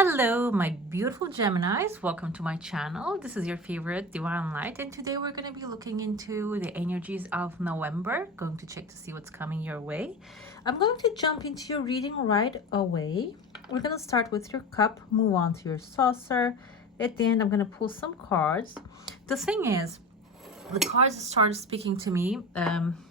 Hello, my beautiful Geminis. Welcome to my channel. This is your favorite Divine Light, and today we're going to be looking into the energies of November. Going to check to see what's coming your way. I'm going to jump into your reading right away. We're going to start with your cup, move on to your saucer. At the end, I'm going to pull some cards. The thing is, the cards started speaking to me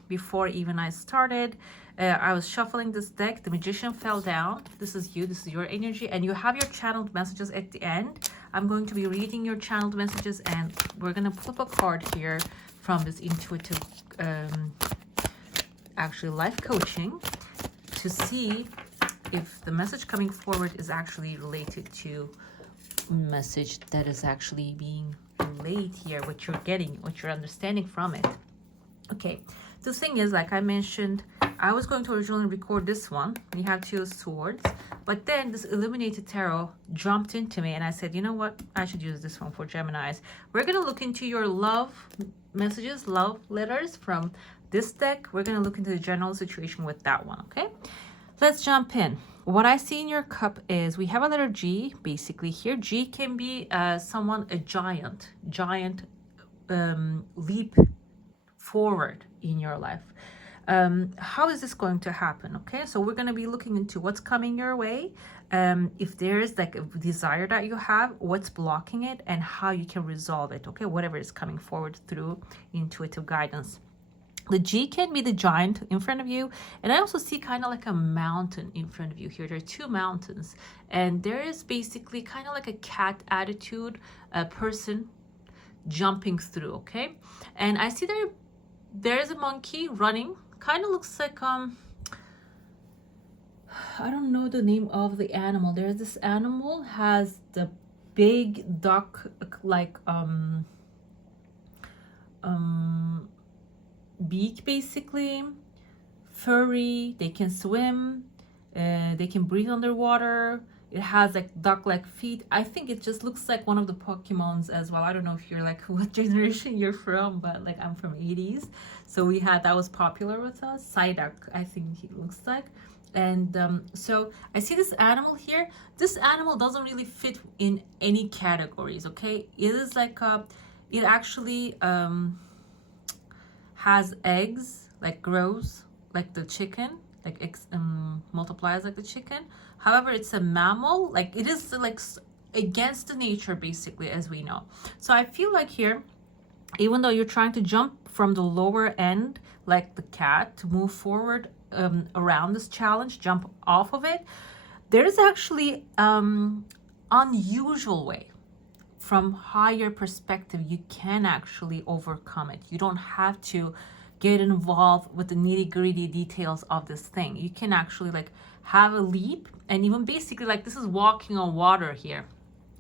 before even I started. I was shuffling this deck. The Magician fell down. This is you. This is your energy. And you have your channeled messages at the end. I'm going to be reading your channeled messages. And we're going to flip a card here from this intuitive, actually life coaching, to see if the message coming forward is actually related to message that is actually being relayed here, what you're getting, what you're understanding from it. Okay, the thing is, like I mentioned, I was going to originally record this one. We have Two of Swords, but then this Illuminated Tarot jumped into me and I said, you know what, I should use this one for Geminis. We're going to look into your love messages, love letters from this deck. We're going to look into the general situation with that one. Okay, let's jump in. What I see in your cup is we have a letter G basically here. G can be someone, a giant leap forward in your life. How is this going to happen? Okay, so we're going to be looking into what's coming your way. If there's like a desire that you have, what's blocking it and how you can resolve it. Okay, whatever is coming forward through intuitive guidance. The G can be the giant in front of you. And I also see kind of like a mountain in front of you here. There are two mountains. And there is basically kind of like a cat attitude, a person jumping through, okay? And I see there's a monkey running. Kind of looks like, I don't know the name of the animal. There's this animal has the big duck, like, beak basically, furry, they can swim, they can breathe underwater. It has like duck-like feet. I think it just looks like one of the Pokemons as well. I don't know if you're like what generation you're from, but like I'm from 80s, so we had that was popular with us. Psyduck, I think he looks like. And so I see this animal here. This animal doesn't really fit in any categories, okay? It is like it actually has eggs, like grows like the chicken, like multiplies like the chicken. However, it's a mammal, like it is like against the nature basically, as we know. So I feel like here, even though you're trying to jump from the lower end like the cat to move forward around this challenge, jump off of it, there is actually unusual way. From higher perspective, you can actually overcome it. You don't have to get involved with the nitty-gritty details of this thing. You can actually like have a leap, and even basically like this is walking on water here.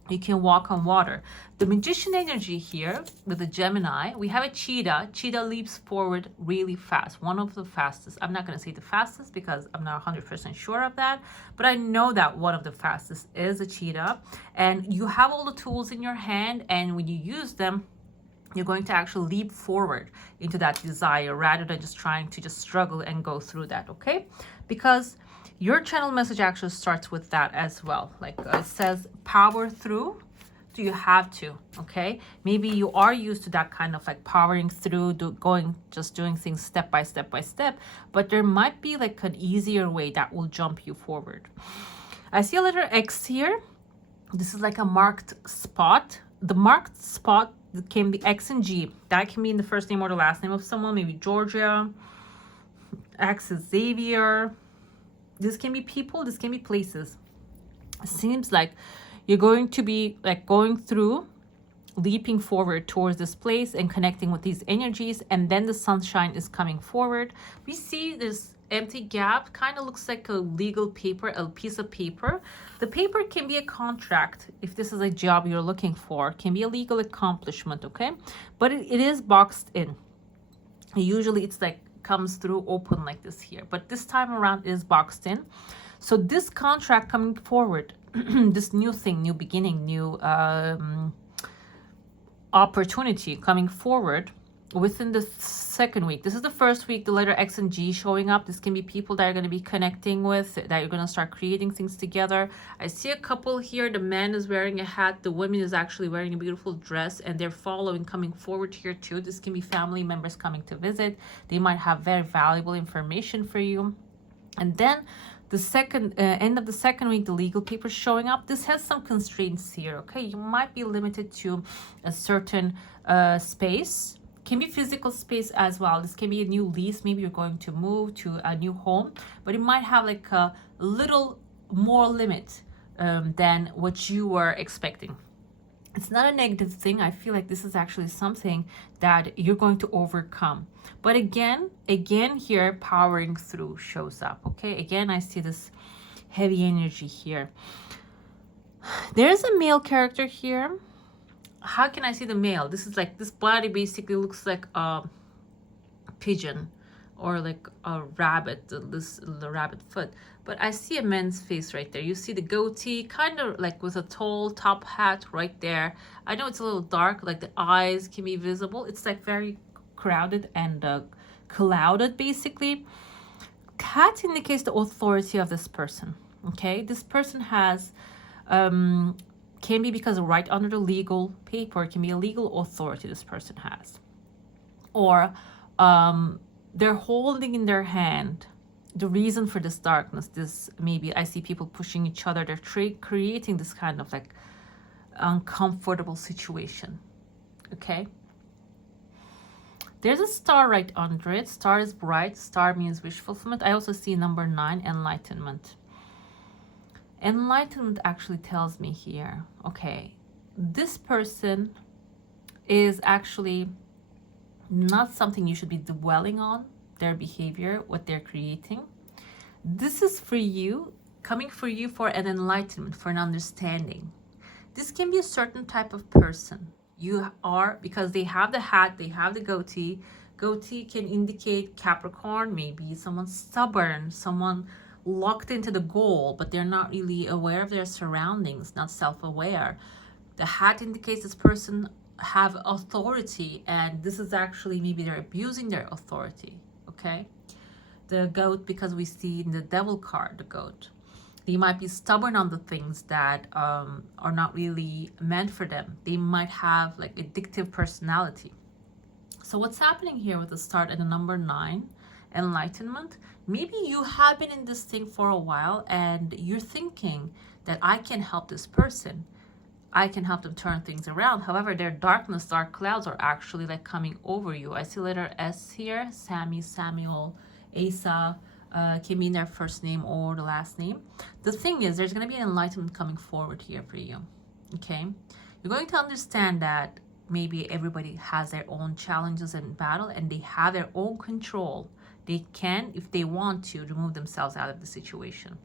You can walk on water. The Magician energy here with the Gemini, we have a cheetah. Cheetah leaps forward really fast, one of the fastest. I'm not going to say the fastest because I'm not 100% sure of that, but I know that one of the fastest is a cheetah. And you have all the tools in your hand, and when you use them, you're going to actually leap forward into that desire rather than just trying to just struggle and go through that, okay? Because your channel message actually starts with that as well. Like it says, power through. Do you have to? Okay. Maybe you are used to that kind of like powering through, just doing things step by step by step. But there might be like an easier way that will jump you forward. I see a letter X here. This is like a marked spot. The marked spot can be X and G. That can be in the first name or the last name of someone. Maybe Georgia. X is Xavier. This can be people, this can be places. It seems like you're going to be like going through, leaping forward towards this place and connecting with these energies, and then the sunshine is coming forward. We see this empty gap, kind of looks like a legal paper, a piece of paper. The paper can be a contract if this is a job you're looking for, can be a legal accomplishment, okay? But it is boxed in. Usually it's like comes through open like this here, but this time around is boxed in. So this contract coming forward, this new thing, new beginning, new opportunity coming forward, within the second week. This is the first week, the letter X and G showing up. This can be people that are going to be connecting with, that you're going to start creating things together. I see a couple here. The man is wearing a hat. The woman is actually wearing a beautiful dress, and they're following, coming forward here too. This can be family members coming to visit. They might have very valuable information for you. And then the second end of the second week, the legal papers showing up. This has some constraints here, okay? You might be limited to a certain space. Can be physical space as well. This can be a new lease. Maybe you're going to move to a new home, but it might have like a little more limit than what you were expecting. It's not a negative thing. I feel like this is actually something that you're going to overcome. But again here, powering through shows up, okay? Again, I see this heavy energy here. There's a male character here. How can I see the male? This is like, this body basically looks like a pigeon or like a rabbit, the rabbit foot. But I see a man's face right there. You see the goatee, kind of like with a tall top hat right there. I know it's a little dark, like the eyes can be visible. It's like very crowded and clouded basically. Hat indicates the authority of this person, okay? This person has can be because right under the legal paper, it can be a legal authority this person has. Or they're holding in their hand the reason for this darkness. This, maybe I see people pushing each other. They're creating this kind of like uncomfortable situation, okay? There's a star right under it. Star is bright. Star means wish fulfillment. I also see number 9, enlightenment. Enlightenment actually tells me here, okay, this person is actually not something you should be dwelling on, their behavior, what they're creating. This is for you, coming for you for an enlightenment, for an understanding. This can be a certain type of person. You are, because they have the hat, they have the goatee. Goatee can indicate Capricorn, maybe someone stubborn, someone locked into the goal, but they're not really aware of their surroundings, not self-aware. The hat indicates this person have authority, and this is actually, maybe they're abusing their authority, okay? The goat, because we see in the devil card, the goat, they might be stubborn on the things that are not really meant for them. They might have like addictive personality. So what's happening here with the start and the number 9, enlightenment? Maybe you have been in this thing for a while and you're thinking that I can help this person. I can help them turn things around. However, their darkness, dark clouds are actually like coming over you. I see letter S here, Sammy, Samuel, Asa, can be in their first name or the last name. The thing is, there's going to be an enlightenment coming forward here for you, okay? You're going to understand that maybe everybody has their own challenges and battle, and they have their own control. They can, if they want to, remove themselves out of the situation.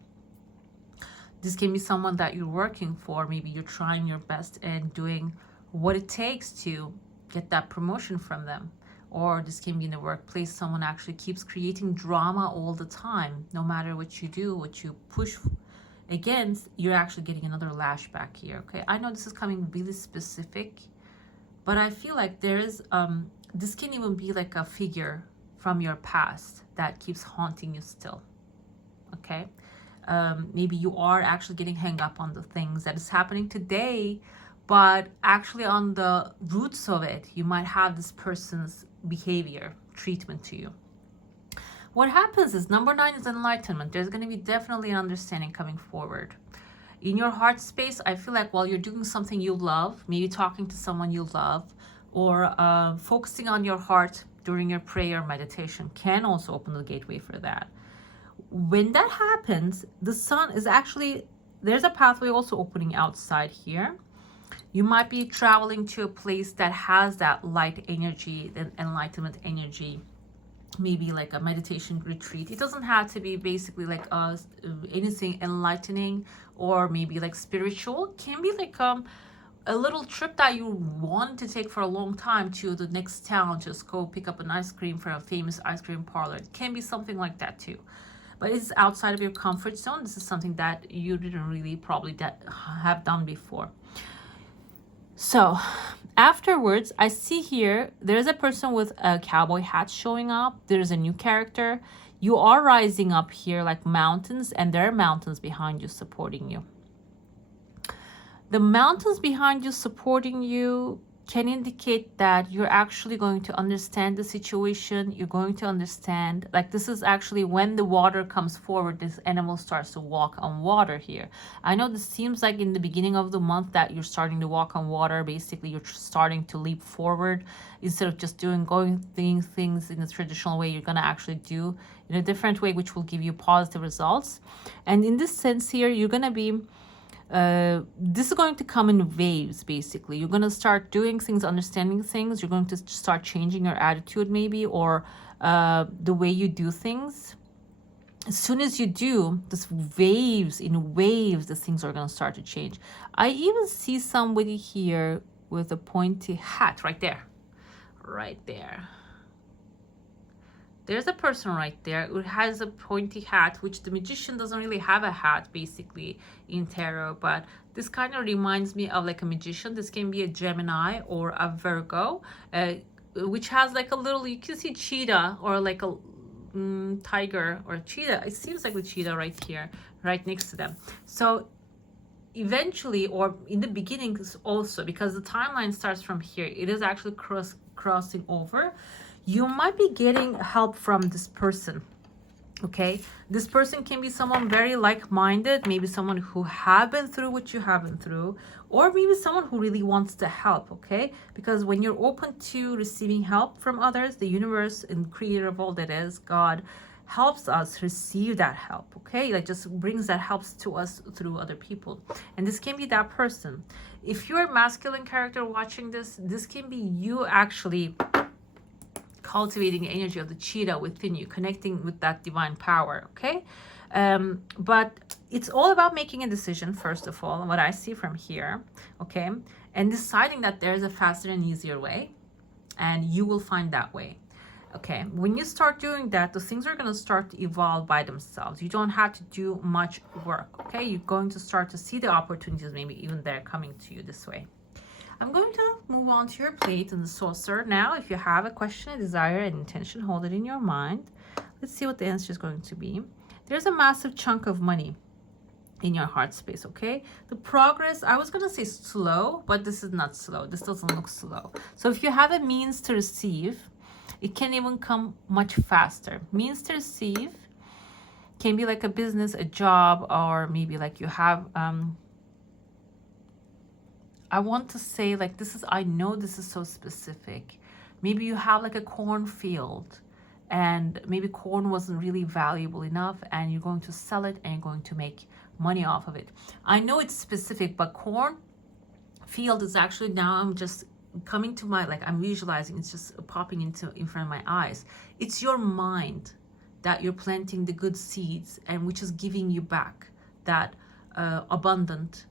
This can be someone that you're working for. Maybe you're trying your best and doing what it takes to get that promotion from them. Or this can be in the workplace. Someone actually keeps creating drama all the time. No matter what you do, what you push against, you're actually getting another lashback here, okay? I know this is coming really specific, but I feel like there is, this can even be like a figure from your past that keeps haunting you still, okay? Maybe you are actually getting hung up on the things that is happening today, but actually on the roots of it, you might have this person's behavior, treatment to you. What happens is number 9 is enlightenment. There's going to be definitely an understanding coming forward. In your heart space, I feel like while you're doing something you love, maybe talking to someone you love, or focusing on your heart during your prayer meditation can also open the gateway for that. When that happens, the sun is actually, there's a pathway also opening outside here. You might be traveling to a place that has that light energy, that enlightenment energy, maybe like a meditation retreat. It doesn't have to be basically like anything enlightening or maybe like spiritual. It can be like a little trip that you want to take for a long time to the next town, just go pick up an ice cream from a famous ice cream parlor. It can be something like that too. But it's outside of your comfort zone. This is something that you didn't really probably have done before. So Afterwards, I see here, there's a person with a cowboy hat showing up. There's a new character. You are rising up here like mountains, and there are mountains behind you supporting you. The mountains behind you supporting you can indicate that you're actually going to understand the situation. You're going to understand, like, this is actually when the water comes forward, this animal starts to walk on water here. I know this seems like in the beginning of the month that you're starting to walk on water. Basically, you're starting to leap forward instead of just going things in the traditional way. You're going to actually do in a different way, which will give you positive results. And in this sense here, you're going to be this is going to come in waves. Basically, you're going to start doing things, understanding things. You're going to start changing your attitude, maybe, or the way you do things. As soon as you do, this waves, the things are going to start to change. I even see somebody here with a pointy hat right there. There's a person right there who has a pointy hat, which the magician doesn't really have a hat basically in tarot, but this kind of reminds me of like a magician. This can be a Gemini or a Virgo, which has like a little, you can see cheetah or like a tiger or a cheetah. It seems like a cheetah right here, right next to them. So eventually, or in the beginning also, because the timeline starts from here, it is actually crossing over. You might be getting help from this person, okay? This person can be someone very like-minded, maybe someone who have been through what you have been through, or maybe someone who really wants to help, okay? Because when you're open to receiving help from others, the universe and creator of all that is, God, helps us receive that help, okay? Like, just brings that helps to us through other people. And this can be that person. If you're a masculine character watching this, this can be you actually cultivating the energy of the cheetah within you, connecting with that divine power, okay? But it's all about making a decision, first of all, what I see from here, okay? And deciding that there's a faster and easier way, and you will find that way, okay? When you start doing that, the things are going to start to evolve by themselves. You don't have to do much work, okay? You're going to start to see the opportunities, maybe even they're coming to you this way. I'm going to move on to your plate and the saucer. Now, if you have a question, a desire, an intention, hold it in your mind. Let's see what the answer is going to be. There's a massive chunk of money in your heart space, okay? The progress, I was going to say slow, but this is not slow. This doesn't look slow. So if you have a means to receive, it can even come much faster. Means to receive can be like a business, a job, or maybe like you have... I want to say, like, this is, I know this is so specific. Maybe you have like a cornfield and maybe corn wasn't really valuable enough and you're going to sell it and you're going to make money off of it. I know it's specific, but corn field is actually, now I'm just coming to my, like, I'm visualizing, it's just popping in front of my eyes. It's your mind that you're planting the good seeds and which is giving you back that abundant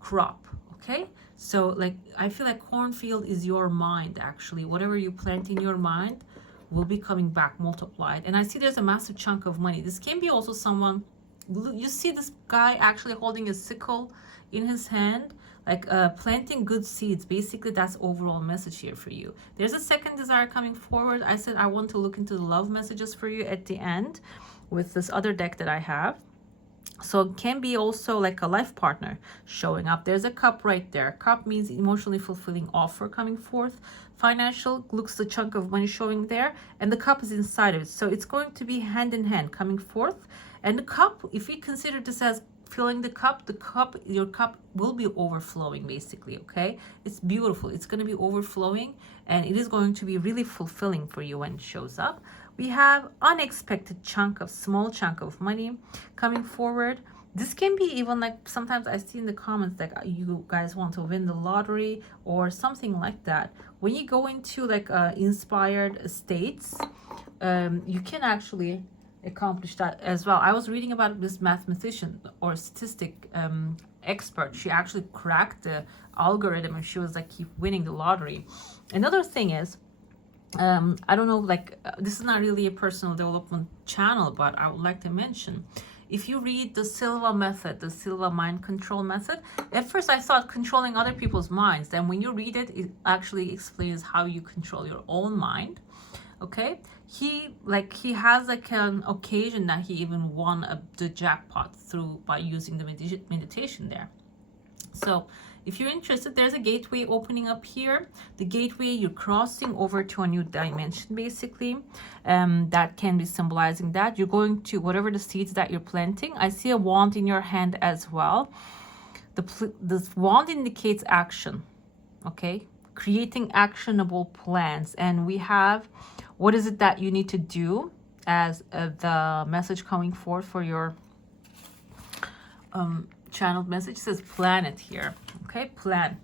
crop, okay? So, like, I feel like cornfield is your mind, actually. Whatever you plant in your mind will be coming back multiplied. And I see there's a massive chunk of money. This can be also someone, you see this guy actually holding a sickle in his hand, like planting good seeds. Basically, that's overall message here for you. There's a second desire coming forward. I said I want to look into the love messages for you at the end with this other deck that I have. So it can be also like a life partner showing up. There's a cup right there. Cup means emotionally fulfilling offer coming forth. Financial looks the chunk of money showing there. And the cup is inside of it. So it's going to be hand in hand coming forth. And the cup, if we consider this as filling the cup, your cup will be overflowing basically, okay? It's beautiful. It's going to be overflowing. And it is going to be really fulfilling for you when it shows up. We have unexpected small chunk of money coming forward. This can be even like, sometimes I see in the comments like you guys want to win the lottery or something like that. When you go into like inspired states, you can actually accomplish that as well. I was reading about this mathematician or statistic expert. She actually cracked the algorithm and she was like keep winning the lottery. Another thing is, I don't know, like this is not really a personal development channel, but I would like to mention, if you read the Silva method, the Silva mind control method, at first I thought controlling other people's minds. Then when you read it, it actually explains how you control your own mind. Okay, he has like an occasion that he even won the jackpot through by using the meditation there. So if you're interested, there's a gateway opening up here. The gateway, you're crossing over to a new dimension, basically. That can be symbolizing that. You're going to whatever the seeds that you're planting. I see a wand in your hand as well. This wand indicates action, okay? Creating actionable plans. And we have, what is it that you need to do as the message coming forth for your channeled message. It says planet here. Okay, plan.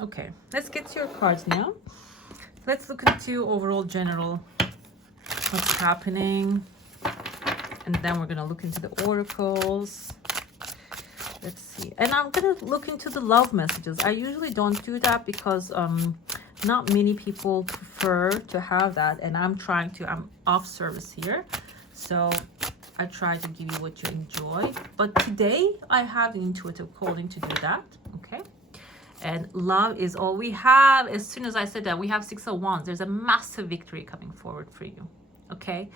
Okay, let's get to your cards now. Let's look into overall general what's happening, and then we're gonna look into the oracles. Let's see, and I'm gonna look into the love messages. I usually don't do that because not many people prefer to have that, and I'm off service here, so I try to give you what you enjoy. But today I have an intuitive calling to do that. Okay, and love is all we have. As soon as I said that, we have 6 of Wands. There's a massive victory coming forward for you. Okay,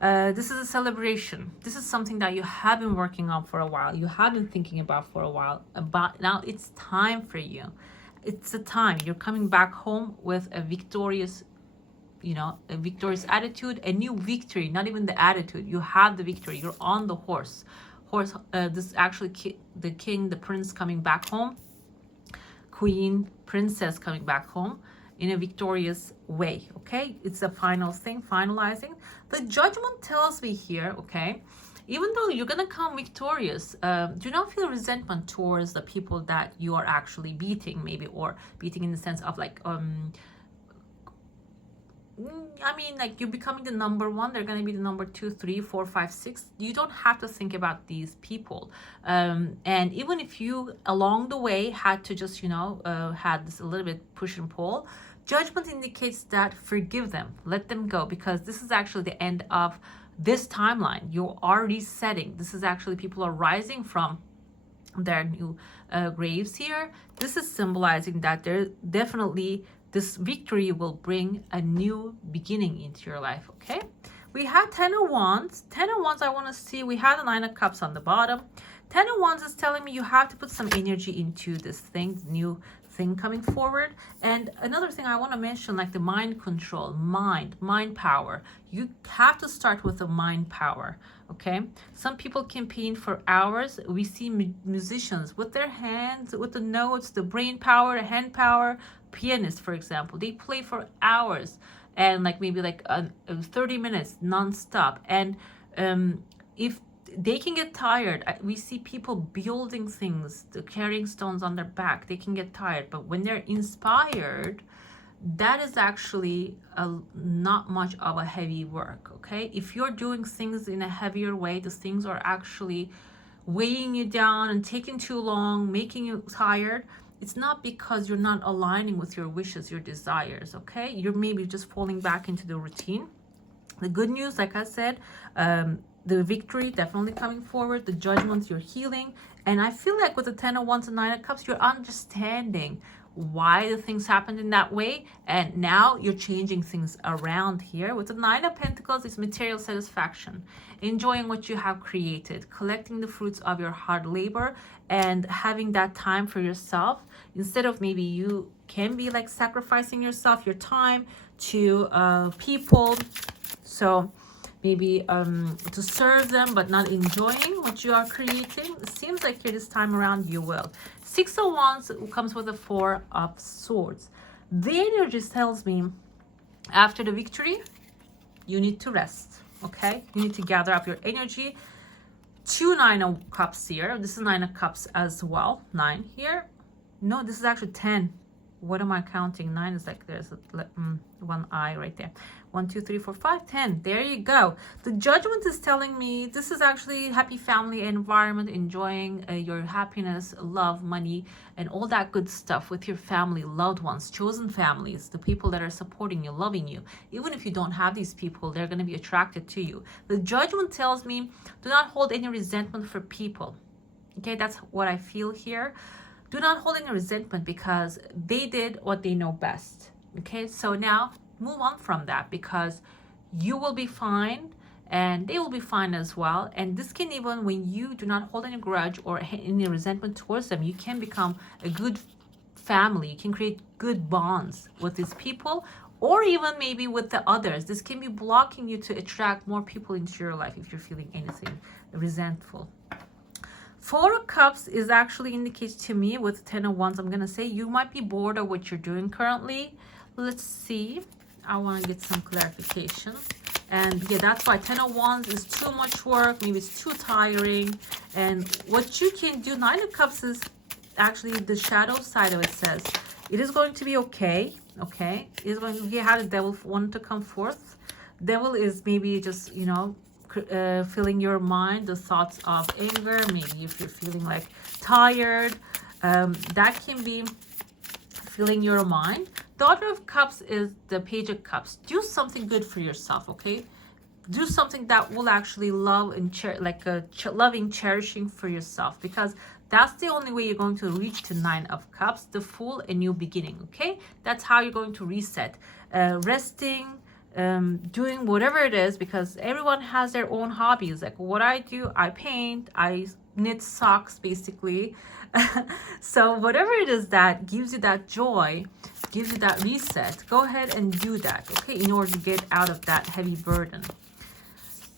this is a celebration. This is something that you have been working on for a while, you have been thinking about for a while, but now it's time for you. It's the time. You're coming back home with a victorious, a victorious attitude, a new victory. Not even the attitude, you have the victory. You're on the horse. This is actually the king, the prince coming back home, queen, princess coming back home in a victorious way. Okay, it's a final thing, finalizing. The judgment tells me here, okay, even though you're gonna come victorious, do not feel resentment towards the people that you are actually beating, maybe, or beating in the sense of like like you're becoming the number one, they're going to be the number 2, 3, 4, 5, 6. You don't have to think about these people. And even if you along the way had to just, had this a little bit push and pull, judgment indicates that forgive them, let them go, because this is actually the end of this timeline. You are resetting. This is actually people are rising from their new graves here. This is symbolizing that there definitely this victory will bring a new beginning into your life. Okay, we have 10 of Wands. 10 of Wands, I want to see, we have the 9 of Cups on the bottom. 10 of Wands is telling me you have to put some energy into this thing, new thing coming forward. And another thing I want to mention, like the mind control, mind power. You have to start with the mind power. Okay, some people campaign for hours. We see musicians with their hands, with the notes, the brain power, the hand power. Pianists, for example, they play for hours, and like maybe like 30 minutes non-stop. And if they can get tired, we see people building things, carrying stones on their back, they can get tired. But when they're inspired, that is actually not much of a heavy work. Okay, if you're doing things in a heavier way, the things are actually weighing you down and taking too long, making you tired, it's not because you're not aligning with your wishes, your desires. Okay, you're maybe just falling back into the routine. The good news, like I said, the victory definitely coming forward, the judgments, you're healing. And I feel like with the 10 of Wands and 9 of Cups, you're understanding why the things happened in that way, and now you're changing things around here. With the 9 of Pentacles, it's material satisfaction, enjoying what you have created, collecting the fruits of your hard labor, and having that time for yourself. Instead of maybe you can be like sacrificing yourself, your time to people, so maybe to serve them but not enjoying what you are creating. It seems like here this time around you will. 6 of Wands comes with the 4 of Swords. The energy tells me after the victory, you need to rest. Okay, you need to gather up your energy. 2 9 of Cups here. This is 9 of Cups as well. 9 here. No, this is actually 10. what am I counting? 9 is like there's one eye right there. 1, 2, 3, 4, 5, 10. There you go. The Judgment is telling me this is actually happy family environment, enjoying your happiness, love, money, and all that good stuff with your family, loved ones, chosen families, the people that are supporting you, loving you. Even if you don't have these people, they're going to be attracted to you. The Judgment tells me do not hold any resentment for people. Okay, that's what I feel here. Do not hold any resentment because they did what they know best. Okay, so now move on from that, because you will be fine and they will be fine as well. And this can, even when you do not hold any grudge or any resentment towards them, you can become a good family. You can create good bonds with these people, or even maybe with the others. This can be blocking you to attract more people into your life if you're feeling anything resentful. 4 of Cups is actually indicates to me with 10 of Wands, I'm going to say you might be bored of what you're doing currently. Let's see. I want to get some clarification. And yeah, that's why 10 of Wands is too much work. Maybe it's too tiring. And what you can do, 9 of Cups is actually the shadow side of it. Says it is going to be okay. Okay. It is going to be how the devil wanted to come forth. Devil is maybe just, you know, filling your mind, the thoughts of anger. Maybe if you're feeling like tired, that can be filling your mind. Daughter of Cups is the Page of Cups. Do something good for yourself, okay? Do something that will actually love and like a loving, cherishing for yourself, because that's the only way you're going to reach to 9 of Cups, the Fool, a new beginning, okay? That's how you're going to reset. Resting, doing whatever it is, because everyone has their own hobbies. Like what I do, I paint, I knit socks, basically. So whatever it is that gives you that joy, gives you that reset, go ahead and do that, okay, in order to get out of that heavy burden.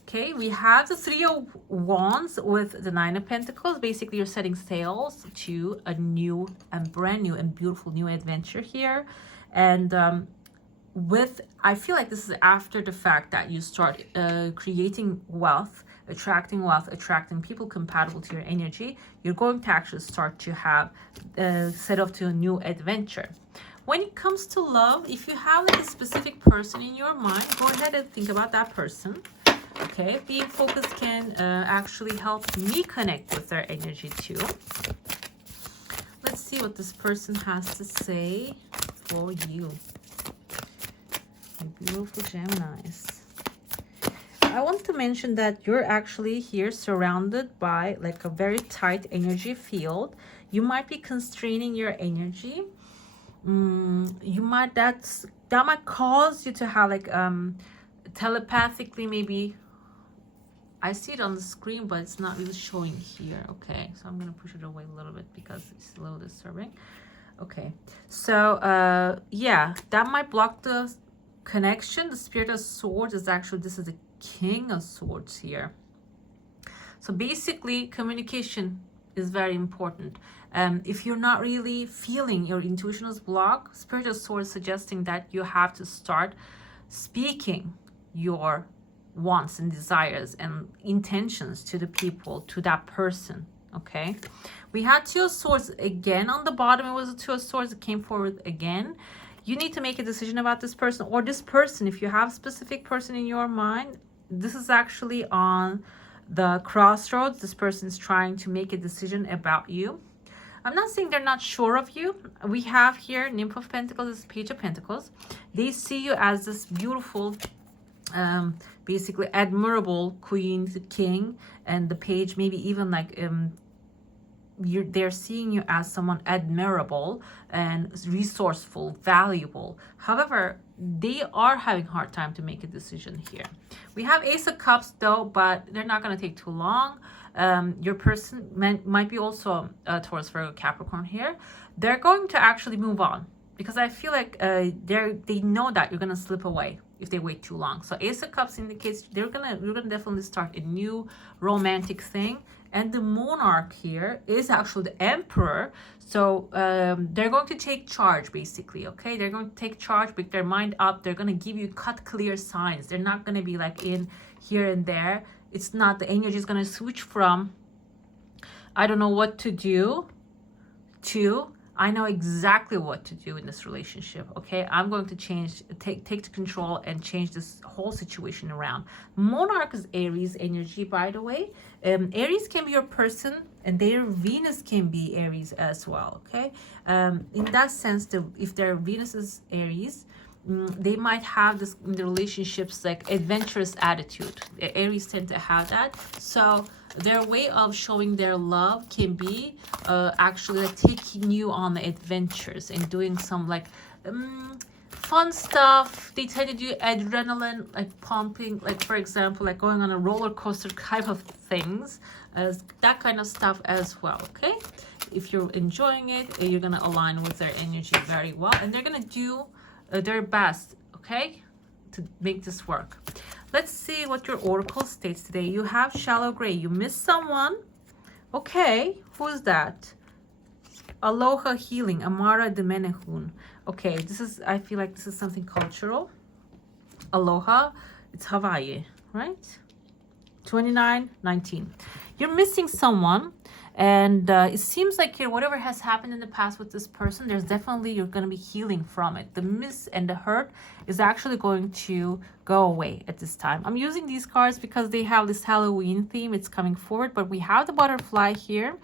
Okay, we have the 3 of Wands with the 9 of Pentacles. Basically, you're setting sails to a new and brand new and beautiful new adventure here. And I feel like this is after the fact that you start creating wealth, attracting people compatible to your energy. You're going to actually start to have set off to a new adventure. When it comes to love, if you have like a specific person in your mind, go ahead and think about that person. Okay, being focused can actually help me connect with their energy too. Let's see what this person has to say for you. Beautiful Geminis. I want to mention that you're actually here surrounded by like a very tight energy field. You might be constraining your energy. That might cause you to have like telepathically, maybe. I see it on the screen, but it's not really showing here. Okay, so I'm gonna push it away a little bit because it's a little disturbing. Okay, so yeah, that might block the connection. The Spirit of Swords is actually, this is the King of Swords here. So basically, communication is very important. If you're not really feeling your intuition is blocked, Spirit of Swords suggesting that you have to start speaking your wants and desires and intentions to the people, to that person. Okay, we had 2 of Swords again on the bottom. It was a 2 of Swords that came forward again. You need to make a decision about this person, or this person, if you have a specific person in your mind. This is actually on the crossroads. This person is trying to make a decision about you. I'm not saying they're not sure of you. We have here Nymph of Pentacles, this Page of Pentacles. They see you as this beautiful, basically admirable queen, the king, and the page, maybe even like they're seeing you as someone admirable and resourceful, valuable. However, they are having a hard time to make a decision here. We have Ace of Cups though, but they're not going to take too long. Your person might be also Taurus, Virgo, Capricorn here. They're going to actually move on, because I feel like they know that you're going to slip away if they wait too long. So Ace of Cups indicates you're gonna definitely start a new romantic thing. And the Monarch here is actually the Emperor. So they're going to take charge, basically, okay? They're going to take charge, pick their mind up. They're going to give you cut, clear signs. They're not going to be like in here and there. It's not, the energy is going to switch from, I don't know what to do, to, I know exactly what to do in this relationship. Okay, I'm going to take the control and change this whole situation around. Monarch is Aries energy, by the way. Aries can be your person, and their Venus can be Aries as well. Okay, in that sense, if their Venus is Aries, they might have this in the relationships like adventurous attitude. The Aries tend to have that. So their way of showing their love can be actually like taking you on the adventures and doing some like fun stuff. They tend to do adrenaline, like pumping, like for example, like going on a roller coaster type of things, as that kind of stuff as well. Okay, if you're enjoying it, you're gonna align with their energy very well, and they're gonna do their best, okay, to make this work. Let's see what your oracle states today. You have shallow gray. You miss someone. Okay, who's that? Aloha healing, Amara de Menehun. Okay, this is, I feel like this is something cultural. Aloha, it's Hawaii, right? 29:19. You're missing someone. And it seems like here, whatever has happened in the past with this person, there's definitely, you're going to be healing from it. The miss and the hurt is actually going to go away at this time. I'm using these cards because they have this Halloween theme. It's coming forward, but we have the butterfly here.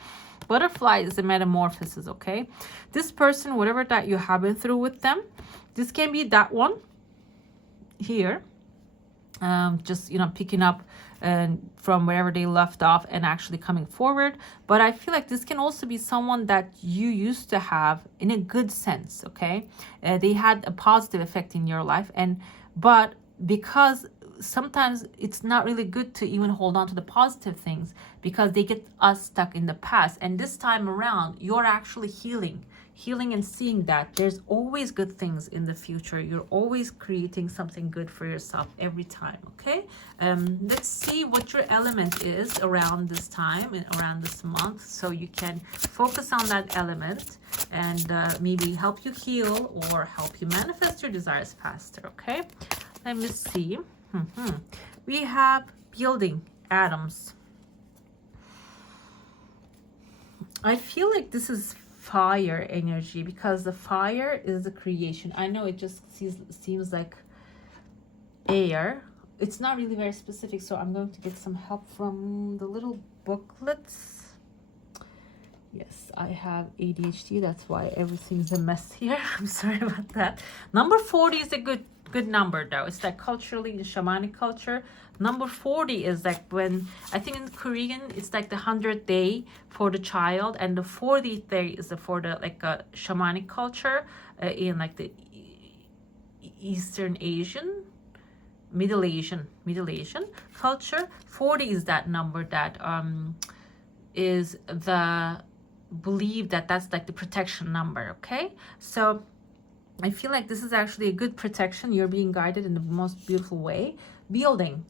Butterfly is a metamorphosis, okay? This person, whatever that you have been through with them, this can be that one here. Just, you know, picking up and from wherever they left off and actually coming forward. But I feel like this can also be someone that you used to have in a good sense, okay? They had a positive effect in your life, but because sometimes it's not really good to even hold on to the positive things because they get us stuck in the past. And this time around, you're actually healing and seeing that there's always good things in the future. You're always creating something good for yourself every time, okay? Let's see what your element is around this time and around this month, so you can focus on that element and maybe help you heal or help you manifest your desires faster, okay? Let me see. We have building atoms. I feel like this is fire energy because the fire is the creation. I know it just seems like air. It's not really very specific, so I'm going to get some help from the little booklets. Yes, I have ADHD. That's why everything's a mess here. I'm sorry about that. Number 40 is a good number though. It's like culturally in shamanic culture. Number 40 is like when, I think in Korean, it's like the 100th day for the child, and the 40th day is for the like shamanic culture in like the Eastern Asian, Middle Asian culture. 40 is that number that is the believe that's like the protection number, okay? So I feel like this is actually a good protection. You're being guided in the most beautiful way. Building.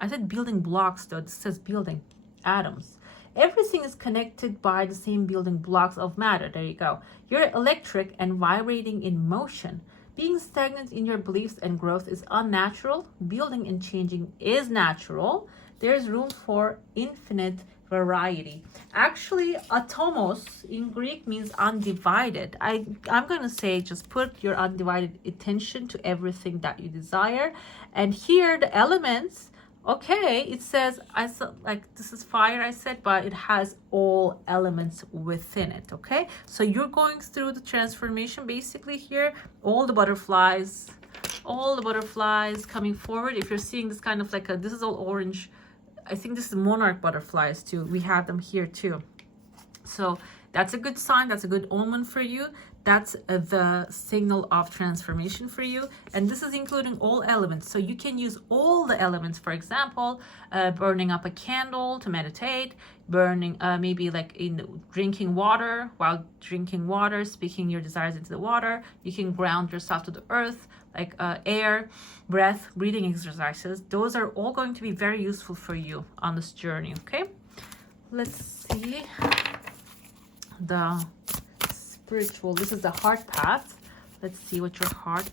I said building blocks though. This says building atoms. Everything is connected by the same building blocks of matter. There you go. You're electric and vibrating in motion. Being stagnant in your beliefs and growth is unnatural. Building and changing is natural. There's room for infinite variety. Actually, atomos in Greek means undivided. I'm going to say just put your undivided attention to everything that you desire. And here the elements, okay, it says, I said like this is fire, I said, but it has all elements within it, okay? So you're going through the transformation basically here. All the butterflies coming forward. If you're seeing this kind of like this is all orange. I think this is monarch butterflies too. We have them here too. So that's a good sign. That's a good omen for you. That's the signal of transformation for you. And this is including all elements. So you can use all the elements. For example, burning up a candle to meditate, burning maybe like in drinking water, while drinking water, speaking your desires into the water. You can ground yourself to the earth, like air, breath, breathing exercises. Those are all going to be very useful for you on this journey, okay? Let's see the spiritual. This is the heart path. Let's see what your heart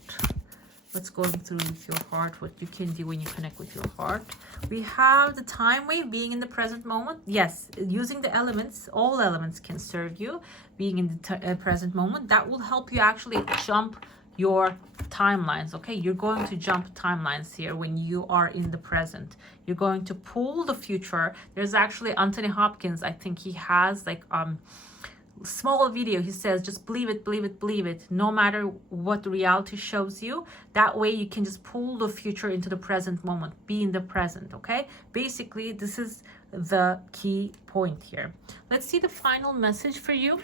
what's going through with your heart, what you can do when you connect with your heart. We have the time wave, being in the present moment. Yes, using the elements, all elements can serve you. Being in the present moment, that will help you actually jump your timelines. Okay, you're going to jump timelines here when you are in the present. You're going to pull the future. There's actually Anthony Hopkins, I think he has like small video. He says just believe it, believe it, believe it, no matter what reality shows you. That way you can just pull the future into the present moment. Be in the present. Okay, basically this is the key point here. Let's see the final message for you,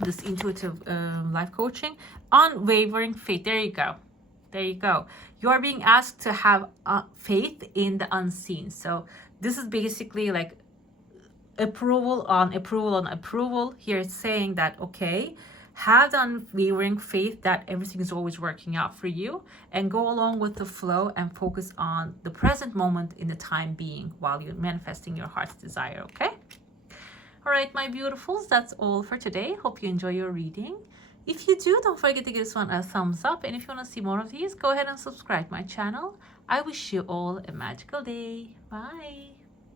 this intuitive life coaching. Unwavering faith. There you go, there you go. You are being asked to have faith in the unseen. So this is basically like approval on approval on approval. Here it's saying that, okay, have the unwavering faith that everything is always working out for you, and go along with the flow and focus on the present moment in the time being while you're manifesting your heart's desire. Okay, all right, my beautifuls, that's all for today. Hope you enjoy your reading. If you do, don't forget to give this one a thumbs up, and if you want to see more of these, go ahead and subscribe my channel. I wish you all a magical day. Bye.